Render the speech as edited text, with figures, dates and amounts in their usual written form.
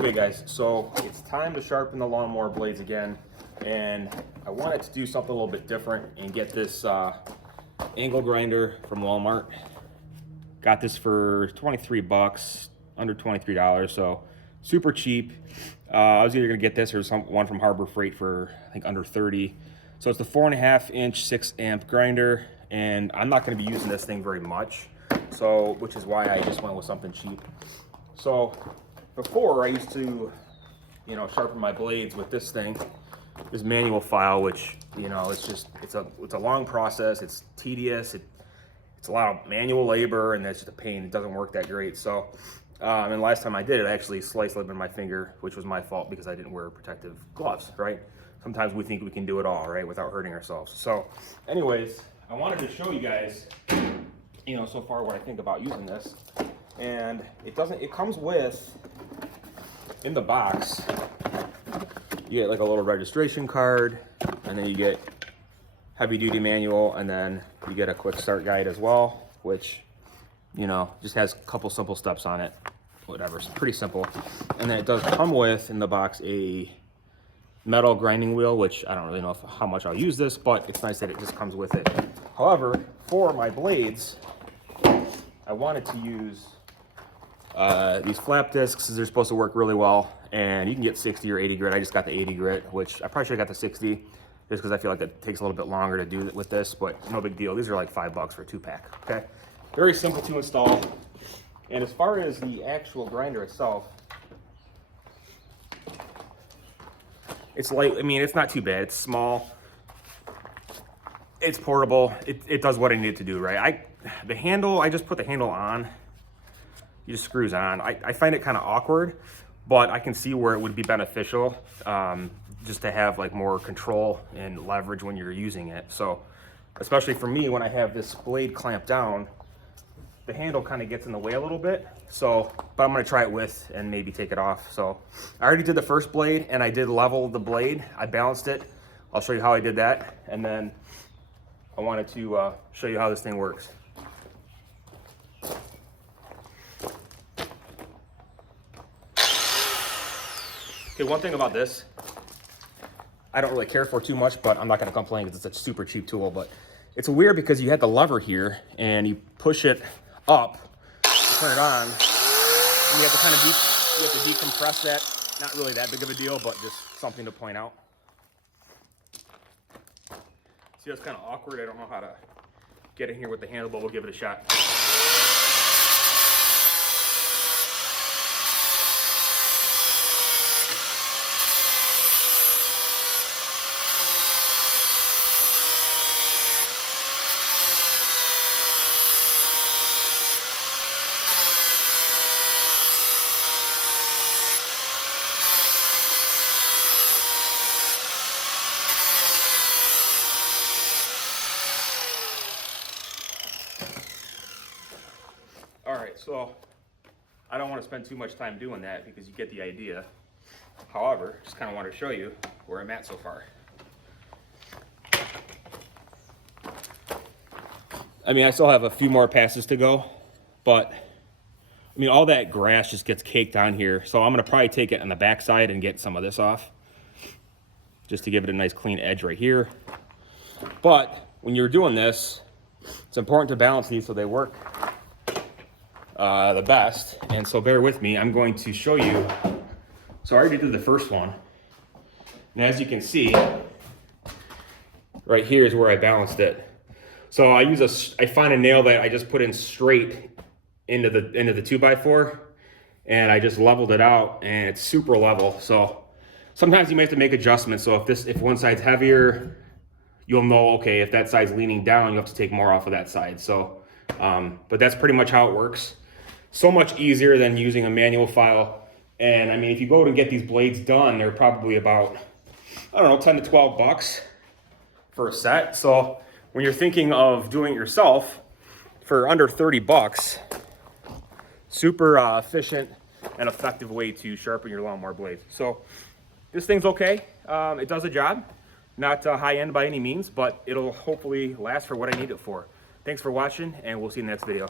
Okay guys, so it's time to sharpen the lawnmower blades again, and I wanted to do something a little bit different and get this angle grinder from Walmart. Got this for 23 bucks, under $23, so super cheap. I was either gonna get this or one from Harbor Freight for I think under 30. So it's the 4.5 inch 6 amp grinder, and I'm not gonna be using this thing very much, so which is why I just went with something cheap. So before I used to, sharpen my blades with this thing, this manual file, which, it's a long process. It's tedious. It's a lot of manual labor, and that's just a pain. It doesn't work that great. So, and last time I did it, I actually sliced open my finger, which was my fault because I didn't wear protective gloves, right? Sometimes we think we can do it all, right, without hurting ourselves. So anyways, I wanted to show you guys, so far what I think about using this. And it comes with, in the box, you get like a little registration card, and then you get heavy duty manual, and then you get a quick start guide as well, which, just has a couple simple steps on it, whatever, it's pretty simple. And then it does come with, in the box, a metal grinding wheel, which I don't really know how much I'll use this, but it's nice that it just comes with it. However, for my blades, I wanted to use these flap discs. They're supposed to work really well, and you can get 60 or 80 grit. I just got the 80 grit, which I probably should have got the 60 just because I feel like it takes a little bit longer to do it with this, but no big deal. These are like $5 for a 2-pack, okay? Very simple to install. And as far as the actual grinder itself, it's light. I mean, it's not too bad. It's small. It's portable. It does what I need it to do, right? The handle, I just put the handle on. It just screws on. I find it kind of awkward, but I can see where it would be beneficial just to have like more control and leverage when you're using it. So especially for me, when I have this blade clamped down, the handle kind of gets in the way a little bit. So, but I'm gonna try it with and maybe take it off. So I already did the first blade, and I did level the blade. I balanced it. I'll show you how I did that. And then I wanted to show you how this thing works. Okay, one thing about this, I don't really care for too much, but I'm not gonna complain because it's a super cheap tool, but it's weird because you had the lever here and you push it up, turn it on, and you have to kind of decompress that. Not really that big of a deal, but just something to point out. See, it's kind of awkward. I don't know how to get in here with the handle, but we'll give it a shot. All right, so I don't want to spend too much time doing that because you get the idea. However, just kind of want to show you where I'm at so far. I mean, I still have a few more passes to go, but I mean, all that grass just gets caked on here. So I'm going to probably take it on the back side and get some of this off just to give it a nice clean edge right here. But when you're doing this, it's important to balance these so they work the best. And so bear with me, I'm going to show you. So I already did the first one, and as you can see right here is where I balanced it. So I find a nail that I just put in straight into the 2x4, and I just leveled it out, and it's super level. So sometimes you may have to make adjustments. So if one side's heavier, you'll know, okay, if that side's leaning down, you have to take more off of that side. So but that's pretty much how it works. So much easier than using a manual file. And I mean, if you go to get these blades done, they're probably about, I don't know, 10 to 12 bucks for a set. So when you're thinking of doing it yourself for under 30 bucks, super efficient and effective way to sharpen your lawnmower blades. So this thing's okay. It does a job. Not high end by any means, but it'll hopefully last for what I need it for. Thanks for watching, and we'll see you in the next video.